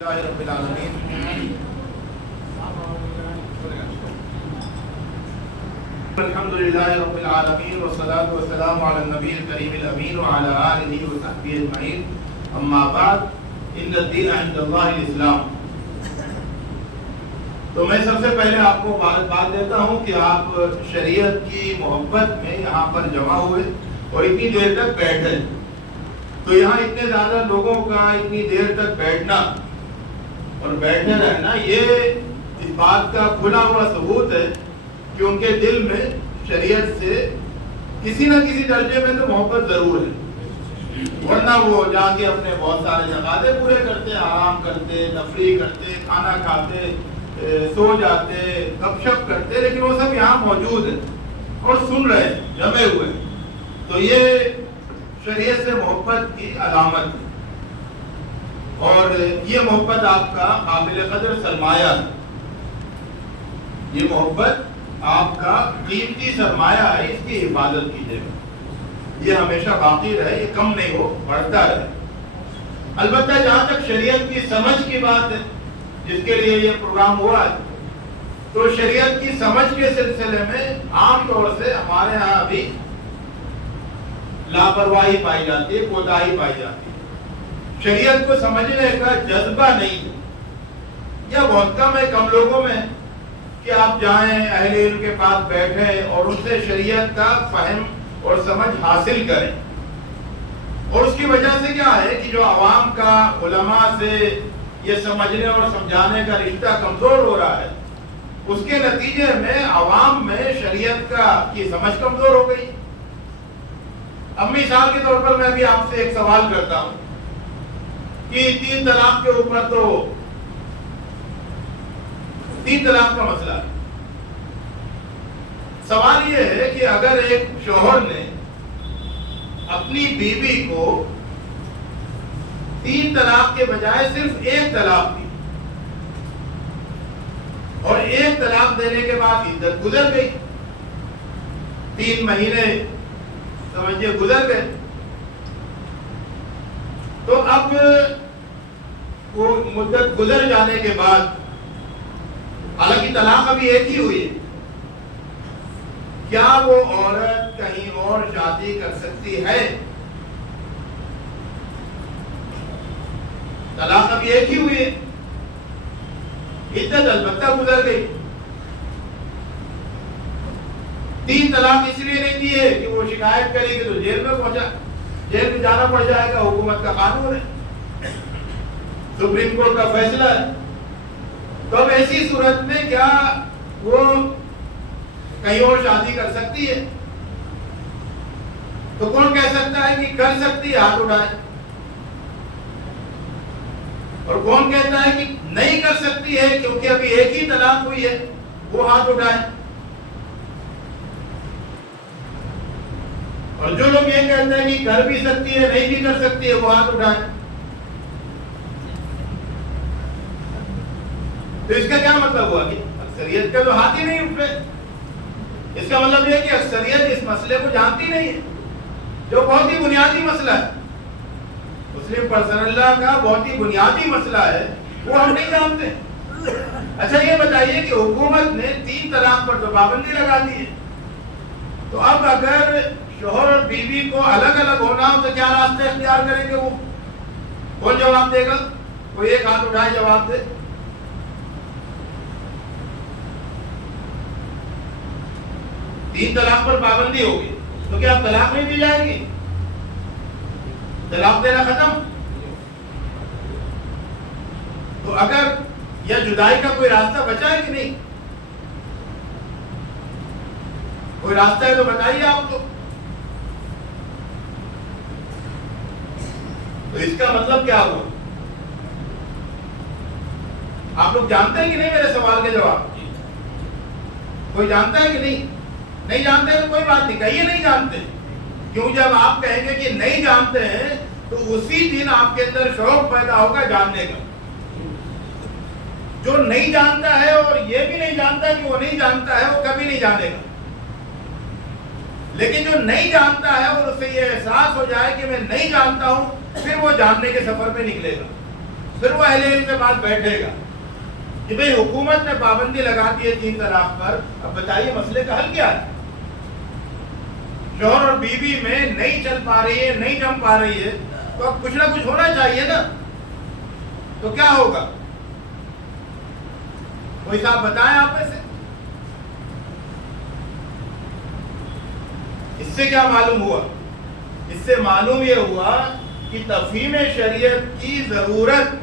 رب العالمین الحمد للہ رب العالمین والصلاة والسلام علی النبی الکریم الامین وعلی آلہ وصحبہ اجمعین اما بعد ان الدین عند اللہ الاسلام۔ تو میں سب سے پہلے آپ کو بات دیتا ہوں کہ آپ شریعت کی محبت میں یہاں پر جمع ہوئے اور اتنی دیر تک بیٹھے، تو یہاں اتنے زیادہ لوگوں کا اتنی دیر تک بیٹھنا اور بیٹھے رہنا یہ اس بات کا کھلا ہوا ثبوت ہے کہ ان کے دل میں شریعت سے کسی نہ کسی درجے میں تو محبت ضرور ہے، ورنہ وہ جا کے اپنے بہت سارے تقاضے پورے کرتے، آرام کرتے، تفریح کرتے، کھانا کھاتے، سو جاتے، گپ شپ کرتے، لیکن وہ سب یہاں موجود ہیں اور سن رہے ہیں، جمے ہوئے ہیں۔ تو یہ شریعت سے محبت کی علامت ہے اور یہ محبت آپ کا قابل قدر سرمایہ ہے، یہ محبت آپ کا قیمتی سرمایہ ہے، اس کی حفاظت کیجیے گا، یہ ہمیشہ باقی رہے، یہ کم نہیں ہو، بڑھتا رہے۔ البتہ جہاں تک شریعت کی سمجھ کی بات ہے، جس کے لیے یہ پروگرام ہوا ہے، تو شریعت کی سمجھ کے سلسلے میں عام طور سے ہمارے ہاں ابھی لاپرواہی پائی جاتی ہے، کوتاہی پائی جاتی ہے، شریعت کو سمجھنے کا جذبہ نہیں ہے، یا بہت کم ہے، کم لوگوں میں کہ آپ جائیں اہل علم کے پاس بیٹھیں اور ان سے شریعت کا فہم اور سمجھ حاصل کریں۔ اور اس کی وجہ سے کیا ہے کہ جو عوام کا علماء سے یہ سمجھنے اور سمجھانے کا رشتہ کمزور ہو رہا ہے، اس کے نتیجے میں عوام میں شریعت کی سمجھ کمزور ہو گئی۔ اب مثال کے طور پر میں بھی آپ سے ایک سوال کرتا ہوں کہ تین طلاق کے اوپر تو تین طلاق کا مسئلہ ہے۔ سوال یہ ہے کہ اگر ایک شوہر نے اپنی بیوی کو تین طلاق کے بجائے صرف ایک طلاق دی اور ایک طلاق دینے کے بعد عدت گزر گئی، 3 مہینے سمجھئے گزر گئے، تو اب وہ مدت گزر جانے کے بعد حالانکہ طلاق ابھی ایک ہی ہوئی ہے، کیا وہ عورت کہیں اور شادی کر سکتی ہے؟ طلاق ابھی ایک ہی ہوئی ہے، عدت البتہ گزر گئی۔ 3 طلاق اس لیے نہیں دی ہے کہ وہ شکایت کرے گی تو جیل میں جانا پڑ جائے گا، حکومت کا قانون ہے، سپریم کورٹ کا فیصلہ ہے۔ تو اب ایسی صورت میں کیا وہ کہیں اور شادی کر سکتی ہے؟ تو کون کہہ سکتا ہے کہ کر سکتی ہے؟ ہاتھ اٹھائے۔ اور کون کہتا ہے کہ نہیں کر سکتی ہے کیونکہ ابھی ایک ہی طلاق ہوئی ہے؟ وہ ہاتھ اٹھائے۔ اور جو لوگ یہ کہتے ہیں کہ کر بھی سکتی ہے نہیں بھی کر سکتی ہے، وہ ہاتھ اٹھائے۔ تو اس کا کیا مطلب ہوا کہ اکثریت کا تو ہاتھ ہی نہیں اٹھ رہے؟ اس کا مطلب یہ کہ اکثریت اس مسئلے کو جانتی نہیں ہے، جو بہت ہی بنیادی مسئلہ ہے، مسلم پرسنل لا کا بہت ہی بنیادی مسئلہ ہے، وہ ہم نہیں جانتے۔ اچھا یہ بتائیے کہ حکومت نے 3 طلاق پر تو پابندی لگا دی ہے، تو اب اگر شوہر اور بیوی کو الگ الگ ہونا ہو تو کیا راستے اختیار کریں گے؟ وہ کون جواب دے گا؟ کوئی ایک ہاتھ اٹھائے جواب دے۔ 3 طلاق پر پابندی ہوگی تو کیا اب طلاق نہیں دی جائے گی؟ طلاق دینا ختم؟ تو اگر یا جدائی کا کوئی راستہ بچا ہے کہ نہیں؟ کوئی راستہ ہے تو بتائیے آپ کو۔ تو اس کا مطلب کیا ہوا؟ آپ لوگ جانتے ہیں کہ نہیں میرے سوال کے جواب؟ کوئی جانتا ہے کہ نہیں؟ نہیں جانتے تو کوئی بات نہیں، کہیے نہیں جانتے، کیوں جب آپ کہیں گے کہ نہیں جانتے ہیں تو اسی دن آپ کے اندر شوق پیدا ہوگا جاننے کا۔ جو نہیں جانتا ہے اور یہ بھی نہیں جانتا کہ وہ نہیں جانتا ہے، وہ کبھی نہیں جانے گا، لیکن جو نہیں جانتا ہے اور اسے یہ احساس ہو جائے کہ میں نہیں جانتا ہوں، پھر وہ جاننے کے سفر پہ نکلے گا۔ پھر وہ اہل علم کے پاس بیٹھے گا کہ بھئی حکومت نے پابندی لگا دی ہے 3 طلاق پر، اب بتائیے مسئلے کا حل کیا ہے؟ شوہر اور بیوی میں نہیں چل پا رہی ہے، نہیں جم پا رہی ہے، تو اب کچھ نہ کچھ ہونا چاہیے نا. تو کیا ہوگا؟ کوئی صاحب بتائیں آپ میں سے. اس سے کیا معلوم ہوا؟ اس سے معلوم یہ ہوا کہ تفہیم شریعت کی ضرورت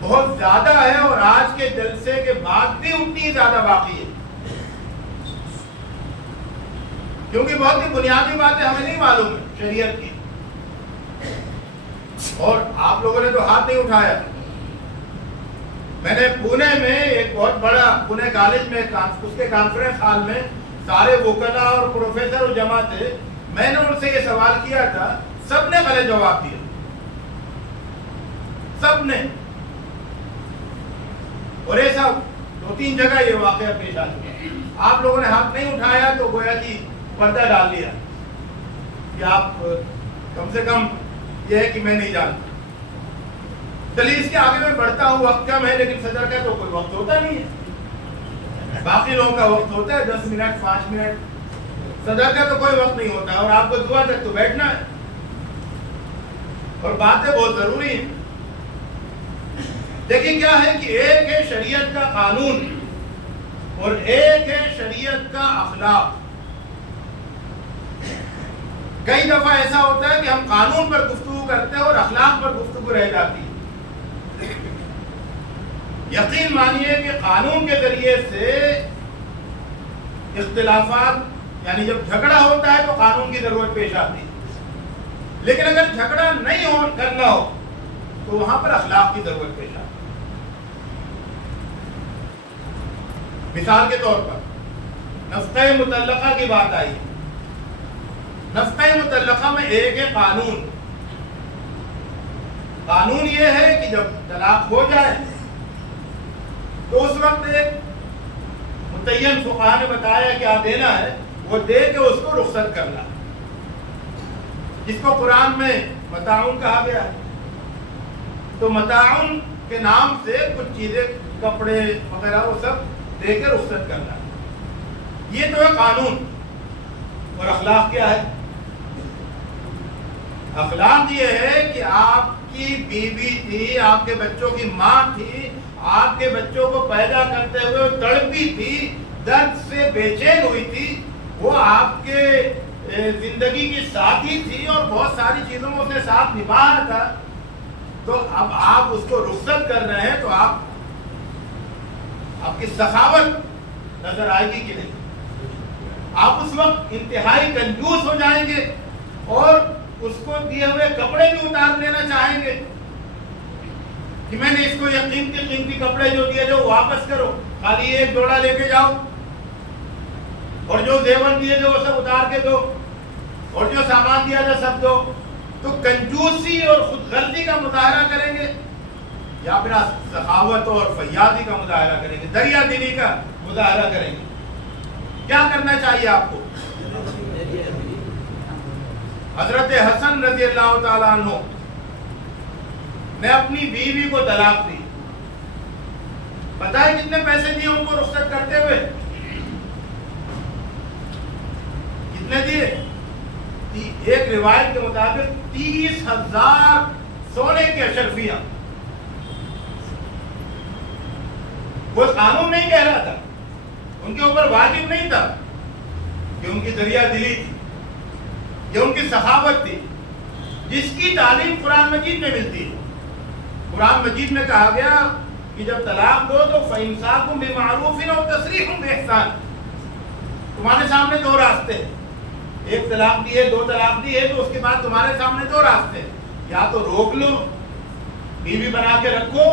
بہت زیادہ ہے، اور آج کے جلسے کے بعد بھی اتنی زیادہ باقی ہے، کیونکہ بہت ہی بنیادی باتیں ہمیں نہیں معلوم ہے شریعت کی. اور آپ لوگوں نے تو ہاتھ نہیں اٹھایا. میں نے پونے میں ایک بہت بڑا پونے کالج میں اس کے کانفرنس ہال میں سارے وکلاء اور پروفیسر جمع تھے. میں نے ان سے یہ سوال کیا تھا، سب نے غلط جواب دیا، سب نے. اور ایسا 2-3 جگہ یہ واقعہ پیش آ چکا. آپ لوگوں نے ہاتھ نہیں اٹھایا تو گویا کہ پردہ ڈال لیا کہ آپ کم سے کم یہ ہے کہ میں نہیں جانتا. چلیے اس کے آگے میں بڑھتا ہوں، وقت کم ہے لیکن صدر کا تو کوئی وقت ہوتا نہیں ہے. باقی لوگوں کا وقت ہوتا ہے 10 منٹ 5 منٹ، صدر کا تو کوئی وقت نہیں ہوتا. اور آپ کو دعا تک تو بیٹھنا ہے، اور باتیں بہت ضروری ہیں. دیکھیں کیا ہے کہ ایک ہے شریعت کا قانون اور ایک ہے شریعت کا اخلاق. کئی دفعہ ایسا ہوتا ہے کہ ہم قانون پر گفتگو کرتے ہیں اور اخلاق پر گفتگو رہ جاتی ہے. یقین مانیے کہ قانون کے ذریعے سے اختلافات، یعنی جب جھگڑا ہوتا ہے تو قانون کی ضرورت پیش آتی ہے، لیکن اگر جھگڑا نہیں کرنا ہو تو وہاں پر اخلاق کی ضرورت پیش آتی ہے. مثال کے طور پر نفقہ مطلقہ کی بات آئی. نفقہ مطلقہ میں ایک ہے قانون. قانون یہ ہے کہ جب طلاق ہو جائے تو اس وقت ایک متعین فقہاء نے بتایا کیا دینا ہے، وہ دے کے اس کو رخصت کرنا، جس کو قرآن میں متاعن کہا گیا ہے. تو متاعن کے نام سے کچھ چیزیں، کپڑے وغیرہ، وہ سب دے کے رخصت کرنا. یہ تو ہے قانون. اور اخلاق کیا ہے؟ اخلاق یہ ہے کہ آپ کی بیوی تھی، آپ کے بچوں کی ماں تھی، آپ کے بچوں کو پیدا کرتے ہوئے تڑپی تھی، درد سے بے چین ہوئی تھی، وہ آپ کے زندگی کی ساتھی تھی اور بہت ساری چیزوں میں اس نے ساتھ نبھایا تھا. تو اب آپ اس کو رخصت کر رہے ہیں تو آپ کی سخاوت نظر آئے گی کہ نہیں؟ آپ اس وقت انتہائی کنجوس ہو جائیں گے اور اس کو دیے ہوئے کپڑے بھی اتار لینا چاہیں گے کہ میں نے اس کو یہ قیمتی کپڑے جو دیے جو واپس کرو، خالی ایک جوڑا لے کے جاؤ، اور جو زیور دیے جو وہ سب اتار کے دو، اور جو سامان دیا جو سب دو. تو کنجوسی اور خود غرضی کا مظاہرہ کریں گے یا پھر سخاوت اور فیاضی کا مظاہرہ کریں گے، دریا دلی کا مظاہرہ کریں گے؟ کیا کرنا چاہیے آپ کو؟ حضرت حسن رضی اللہ تعالیٰ عنہ نے اپنی بیوی کو طلاق دی. پتہ ہے کتنے پیسے دیے ان کو رخصت کرتے ہوئے؟ کتنے دیے؟ ایک روایت کے مطابق 30,000 سونے کی اشرفیاں. وہ قانون نہیں کہہ رہا تھا، ان کے اوپر واجب نہیں تھا، کہ ان کی دریا دلی تھی، یہ ان کی سخاوت تھی، جس کی تعلیم قرآن مجید میں ملتی ہے. قرآن مجید میں کہا گیا کہ جب طلاق دو تو فَإِمْسَاكٌ بِمَعْرُوفٍ أَوْ تَسْرِيحٌ بِإِحْسَانٍ. تمہارے سامنے 2 راستے ہیں، ایک طلاق دی ہے، 2 طلاق دی ہے، تو اس کے بعد تمہارے سامنے 2 راستے ہیں. یا تو روک لو، بیوی بنا کے رکھو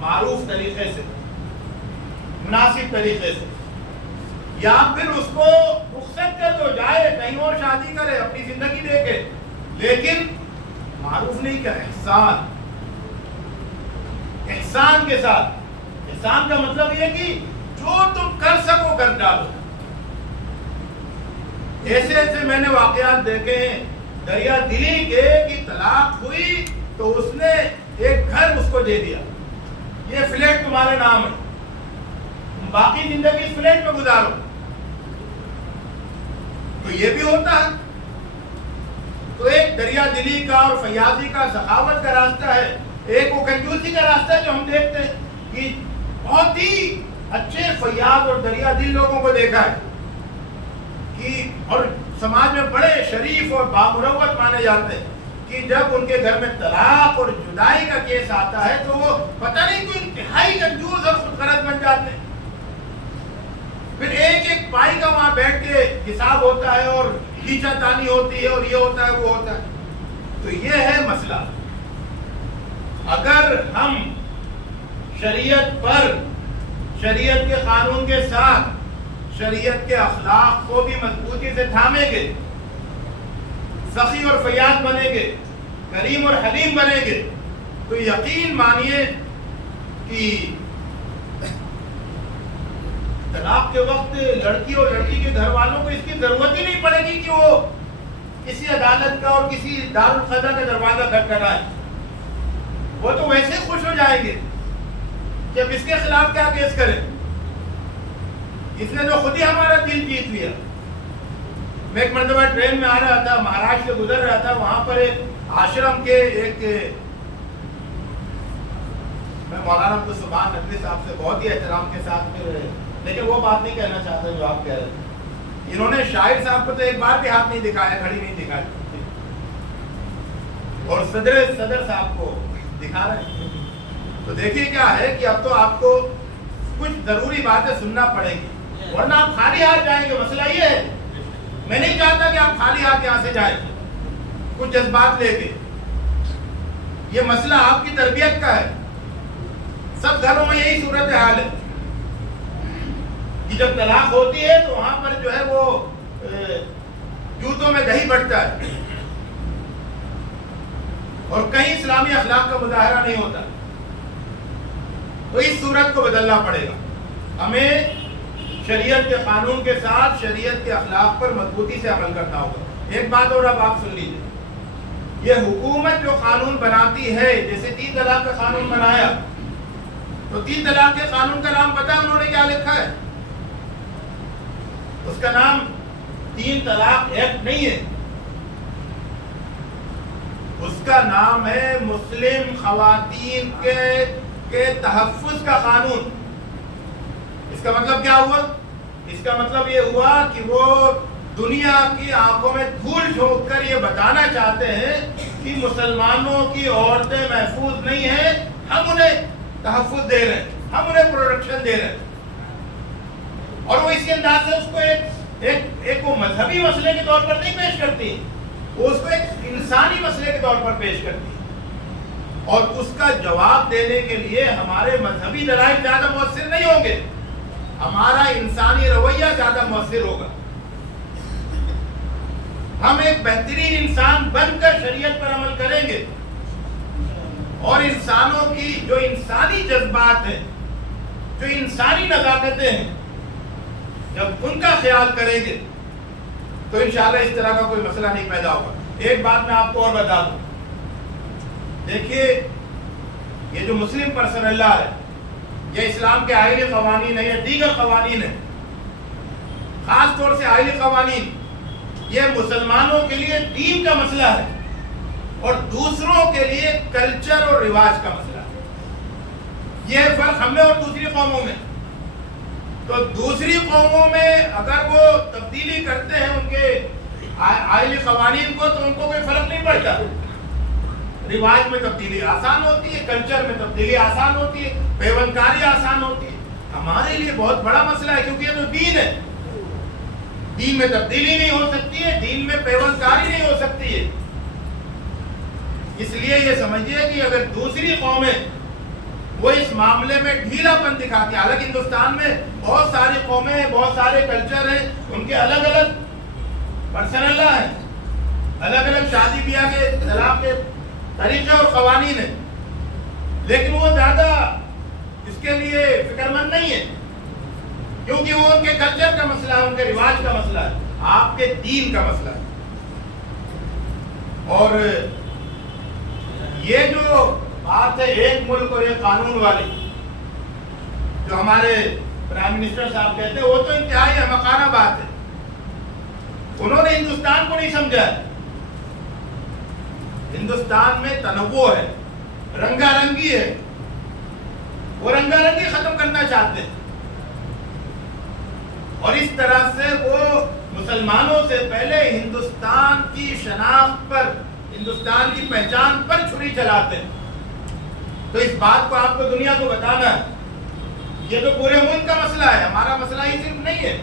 معروف طریقے سے، مناسب طریقے سے، یا پھر اس کو رخصت کر دو، جائے کہیں اور شادی کرے، اپنی زندگی دیکھے، لیکن معروف نہیں کہ احسان کے ساتھ. احسان کا مطلب یہ کہ جو تم کر سکو کر ڈالو. ایسے ایسے میں نے واقعات دیکھے ہیں دریا دلی کے کہ طلاق ہوئی تو اس نے ایک گھر اس کو دے دیا، یہ فلیٹ تمہارے نام ہے، باقی زندگی اس فلیٹ میں گزارو. تو یہ بھی ہوتا ہے. تو ایک دریا دلی کا اور فیاضی کا، سخاوت کا راستہ ہے، ایک وہ کنجوسی کا راستہ ہے جو ہم دیکھتے ہیں کہ بہت ہی اچھے فیاض اور دریا دل لوگوں کو دیکھا ہے کہ اور سماج میں بڑے شریف اور بامروت مانے جاتے ہیں کہ جب ان کے گھر میں طلاق اور جدائی کا کیس آتا ہے تو وہ پتہ نہیں کوئی انتہائی کنجوس اور خود غرض بن جاتے ہیں. پھر ایک ایک پائی کا وہاں بیٹھ کے حساب ہوتا ہے اور کھینچا تانی ہوتی ہے اور یہ ہوتا ہے وہ ہوتا ہے. تو یہ ہے مسئلہ. اگر ہم شریعت پر، شریعت کے قانون کے ساتھ شریعت کے اخلاق کو بھی مضبوطی سے تھامیں گے، سخی اور فیاض بنیں گے، کریم اور حلیم بنیں گے، تو یقین مانیے کہ طلاق کے وقت لڑکی اور لڑکی کے گھر والوں کو اس کی ضرورت ہی نہیں پڑے گی کہ وہ کسی عدالت کا اور کسی دارالقضا کا دروازہ کھٹکھٹائیں. وہ تو ویسے خوش ہو جائیں گے کہ اب اس کے خلاف کیا کیس کریں، اس نے تو خود ہی ہمارا دل جیت لیا. میں ایک مرتبہ ٹرین میں آ رہا تھا، مہاراشٹر سے گزر رہا تھا، وہاں پر ایک آشرم کے ایک، میں مولانا عبدالسبحان نقوی صاحب سے بہت ہی احترام کے ساتھ پھر، لیکن وہ بات نہیں کہنا چاہتا جو آپ کہہ رہے تھے. انہوں نے شاعر صاحب کو تو ایک بار بھی ہاتھ نہیں دکھایا، گھڑی نہیں دکھائی، اور صدر صاحب کو دکھا رہے ہیں. تو دیکھیے کیا ہے کہ اب تو آپ کو کچھ ضروری باتیں سننا پڑیں گی، ورنہ آپ خالی ہاتھ جائیں گے. مسئلہ یہ ہے، میں نہیں چاہتا کہ آپ خالی ہاتھ یہاں سے جائیں کچھ جذبات لے کے. یہ مسئلہ آپ کی تربیت کا ہے. سب گھروں میں یہی صورتحال ہے کہ جب طلاق ہوتی ہے تو وہاں پر جو ہے وہ جوتوں میں دہی بٹتا ہے اور کہیں اسلامی اخلاق کا مظاہرہ نہیں ہوتا. تو اس صورت کو بدلنا پڑے گا. ہمیں شریعت کے قانون کے ساتھ شریعت کے اخلاق پر مضبوطی سے عمل کرنا ہوگا. ایک بات اور اب آپ سن لیجیے، یہ حکومت جو قانون بناتی ہے، جیسے 3 طلاق کا قانون بنایا، تو 3 طلاق کے قانون کا نام پتہ انہوں نے کیا لکھا ہے؟ اس کا نام 3 طلاق ایکٹ نہیں ہے، اس کا نام ہے مسلم خواتین کے تحفظ کا قانون. اس کا مطلب کیا ہوا؟ اس کا مطلب یہ ہوا کہ وہ دنیا کی آنکھوں میں دھول جھونک کر یہ بتانا چاہتے ہیں کہ مسلمانوں کی عورتیں محفوظ نہیں ہیں، ہم انہیں تحفظ دے رہے ہیں، ہم انہیں پروٹیکشن دے رہے ہیں. اور وہ اسی انداز سے اس کو ایک وہ مذہبی مسئلے کے طور پر نہیں پیش کرتی، وہ اس کو ایک انسانی مسئلے کے طور پر پیش کرتی ہے. اور اس کا جواب دینے کے لیے ہمارے مذہبی دلائل زیادہ مؤثر نہیں ہوں گے، ہمارا انسانی رویہ زیادہ مؤثر ہوگا. ہم ایک بہترین انسان بن کر شریعت پر عمل کریں گے اور انسانوں کی جو انسانی جذبات ہیں، جو انسانی نزاکتیں ہیں، جب ان کا خیال کریں گے تو انشاءاللہ اس طرح کا کوئی مسئلہ نہیں پیدا ہوگا. ایک بات میں آپ کو اور بتا دوں، دیکھیے یہ جو مسلم پرسنل لا ہے، یہ اسلام کے آئینی قوانین ہیں یا دیگر قوانین ہیں، خاص طور سے آئینی قوانین، یہ مسلمانوں کے لیے دین کا مسئلہ ہے اور دوسروں کے لیے کلچر اور رواج کا مسئلہ ہے. یہ فرق ہم میں اور دوسری قوموں میں. تو دوسری قوموں میں اگر وہ تبدیلی کرتے ہیں ان کے آئینی قوانین کو تو ان کو کوئی فرق نہیں پڑتا. رواج میں تبدیلی آسان ہوتی ہے، کلچر میں تبدیلی آسان ہوتی ہے، پیوندکاری آسان ہوتی ہے. ہمارے لیے بہت بڑا مسئلہ ہے کیونکہ یہ تو دین ہے. دین میں تبدیلی نہیں ہو سکتی ہے، دین میں پیوندکاری نہیں ہو سکتی ہے. اس لیے یہ سمجھیے کہ اگر دوسری قومیں وہ اس معاملے میں ڈھیلا پن دکھاتی ہیں، حالانکہ ہندوستان میں بہت ساری قومیں ہیں، بہت سارے کلچر ہیں، ان کے الگ الگ پرسنل لا ہیں، الگ الگ شادی بیاہ کے طلاق کے طریقے اور قوانین ہیں، لیکن وہ زیادہ اس کے لیے فکر مند نہیں ہے کیونکہ وہ ان کے کلچر کا مسئلہ ہے، ان کے رواج کا مسئلہ ہے، آپ کے دین کا مسئلہ ہے. اور یہ جو بات ہے ایک ملک اور ایک قانون والی جو ہمارے پرائم منسٹر صاحب کہتے ہیں، وہ تو انتہائی احمقانہ بات ہے. انہوں نے ہندوستان کو نہیں سمجھا ہے. ہندوستان میں تنوع ہے، رنگا رنگی ہے، وہ رنگا رنگی ختم کرنا چاہتے ہیں، اور اس طرح سے وہ مسلمانوں سے پہلے ہندوستان کی شناخت پر، ہندوستان کی پہچان پر چھری چلاتے ہیں. تو اس بات کو آپ کو دنیا کو بتانا ہے. یہ تو پورے ملک کا مسئلہ ہے، ہمارا مسئلہ ہی صرف نہیں ہے.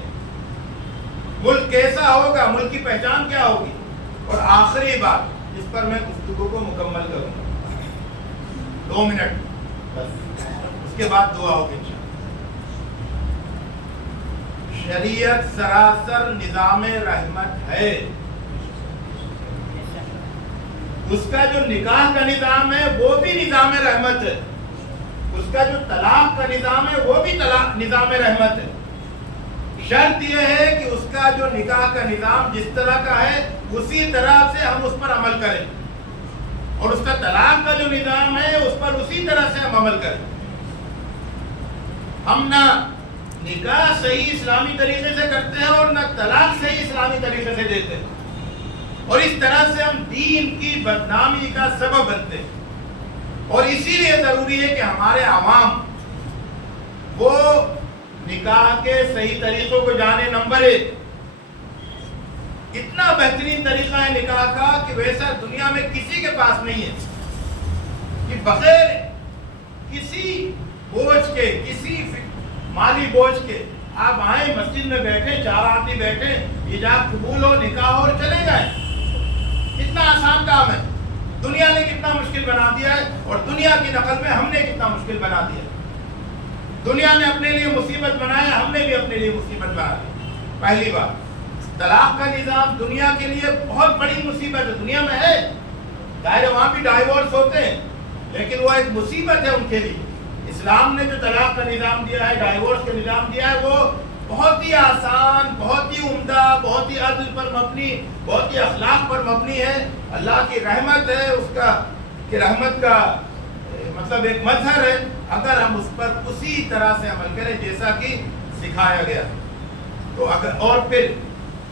ملک کیسا ہوگا، ملک کی پہچان کیا ہوگی. اور آخری بات جس پر میں گفتگو کو مکمل کروں گا، 2 منٹ بس، اس کے بعد دعا ہوگی انشاءاللہ. شریعت سراسر نظام رحمت ہے. اس کا جو نکاح کا نظام ہے وہ بھی نظام رحمت ہے. اس کا جو طلاق کا نظام ہے وہ بھی نظام رحمت ہے. شرط یہ ہے کہ اس کا جو نکاح کا نظام جس طرح کا ہے اسی طرح سے ہم اس پر عمل کریں، اور اس کا طلاق کا جو نظام ہے اس پر اسی طرح سے ہم عمل کریں. ہم نہ نکاح صحیح اسلامی طریقے سے کرتے ہیں اور نہ طلاق صحیح اسلامی طریقے سے دیتے ہیں، اور اس طرح سے ہم دین کی بدنامی کا سبب بنتے ہیں. اور اسی لیے ضروری ہے کہ ہمارے عوام وہ نکاح کے صحیح طریقوں کو جانے. نمبر 1، اتنا بہترین طریقہ ہے نکاح کا کہ ویسا دنیا میں کسی کے پاس نہیں ہے، کہ بغیر کسی بوجھ کے، کسی مالی بوجھ کے آپ آئیں، مسجد میں بیٹھیں، 4 آدمی بیٹھیں، حجاب قبول ہو، نکاح ہو اور چلے جائیں. کتنا آسان کام ہے. دنیا نے کتنا مشکل بنا دیا ہے، اور دنیا کی نقل میں ہم نے کتنا مشکل بنا دیا. دنیا نے اپنے لیے مصیبت بنایا، ہم نے بھی اپنے لیے مصیبت بنا دی. پہلی بات، طلاق کا نظام دنیا کے لیے بہت بڑی مصیبت ہے. دنیا میں ہے، ظاہر وہاں بھی ڈائیورس ہوتے ہیں، لیکن وہ ایک مصیبت ہے ان کے لیے. اسلام نے جو طلاق کا نظام دیا ہے، ڈائیورس کا نظام دیا ہے، وہ بہت ہی آسان، بہت ہی عمدہ، بہت ہی عدل پر مبنی، بہت ہی اخلاق پر مبنی ہے. اللہ کی رحمت ہے اس کا، کہ رحمت کا مطلب ایک مظہر ہے اگر ہم اس پر اسی طرح سے عمل کریں جیسا کہ سکھایا گیا. تو اگر، اور پھر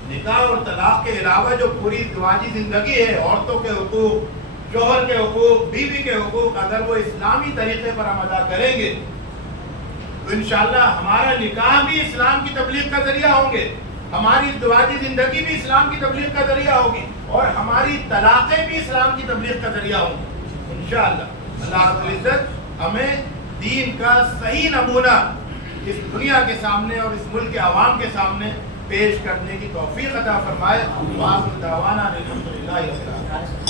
نکاح اور طلاق کے علاوہ جو پوری ازدواجی زندگی ہے، عورتوں کے حقوق، شوہر کے حقوق، بیوی کے حقوق، اگر وہ اسلامی طریقے پر ہم ادا کریں گے تو انشاءاللہ ہمارا نکاح بھی اسلام کی تبلیغ کا ذریعہ ہوں گے، ہماری ازدواجی زندگی بھی اسلام کی تبلیغ کا ذریعہ ہوگی، اور ہماری طلاقیں بھی اسلام کی تبلیغ کا ذریعہ ہوں گی انشاءاللہ. اللہ رب العزت ہمیں دین کا صحیح نمونہ اس دنیا کے سامنے اور اس ملک کے عوام کے سامنے پیش کرنے کی توفیق عطا فرمائے. وآخر دعوانا الحمدللہ رب العالمین.